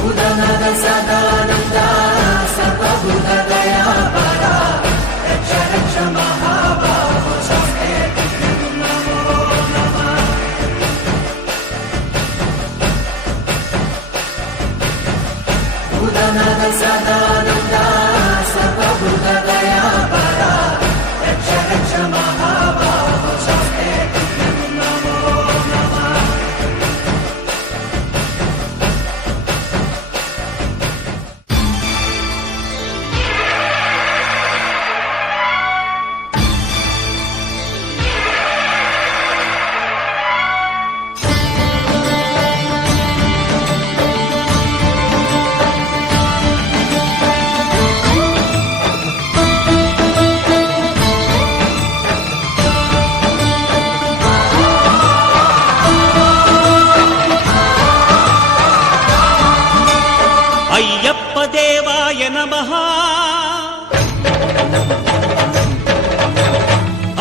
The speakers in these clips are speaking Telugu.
భూతనాథ సదానంద సర్వభూత దయాపరా రక్ష రక్ష మహాబాహో స్వస్తే నమో నమః. భూతనాథ సదానంద సర్వభూత దయాపరా రక్ష రక్ష మహాబాహో స్వస్తే నమో నమః. అయ్యప్ప దేవాయ నమః.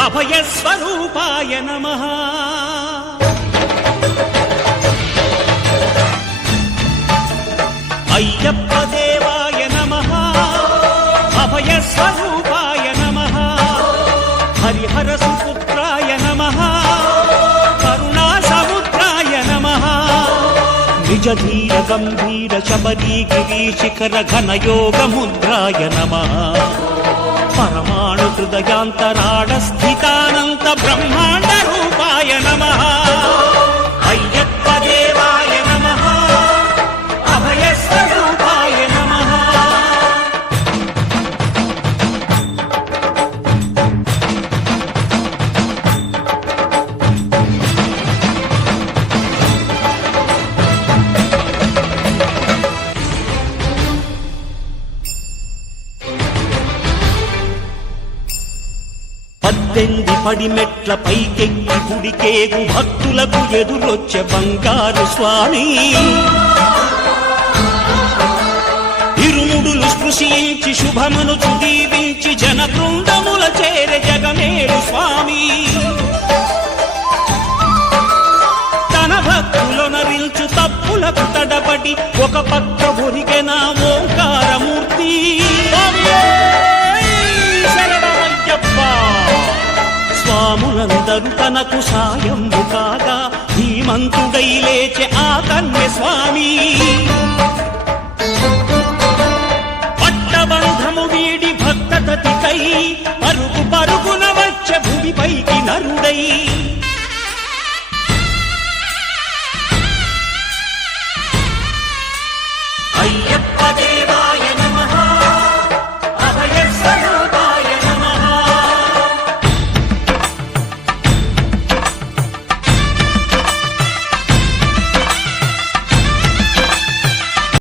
అభయస్వరూపాయ నమః. అయ్యప్ప దేవాయ నమః. అభయస్వరూపాయ నమః. హరిహర సుపుత్రాయ నమః. కరుణా సముద్రాయ నమః. నిజ ధీర గంభీర శబరీ గిరీశిఖర ఘన యోగ ముద్రాయ నమః. పరమాణు హృదయాంతరాళ స్థితానంత బ్రహ్మాండ రూపాయ నమః. అయ్యప్ప దేవాయ నమః. అభయ స్వరూపాయ నమః. పద్దెనిమిది పడిమెట్ల పైకెక్కి గుడికేగు భక్తులకు ఎదురొచ్చే బంగారు స్వామి. ఇరుముడులు స్పృశించి శుభమును దీవించి జన బృందముల చేరే జగమేడు స్వామి. తన భక్తులొనరించు తప్పులకు తడబడి ఒక పక్క ఒరిగెన ఓంకారమూర్తి. స్వాములందరూ తనకు సాయంబు కాగా ధీమంతుడై లేచే ఆ కన్య స్వామి. పట్టబంధము వీడి భక్తతతికై పరుగు పరుగున వచ్చే భూమిపైకి నరుడై. అయ్యప్ప దేవా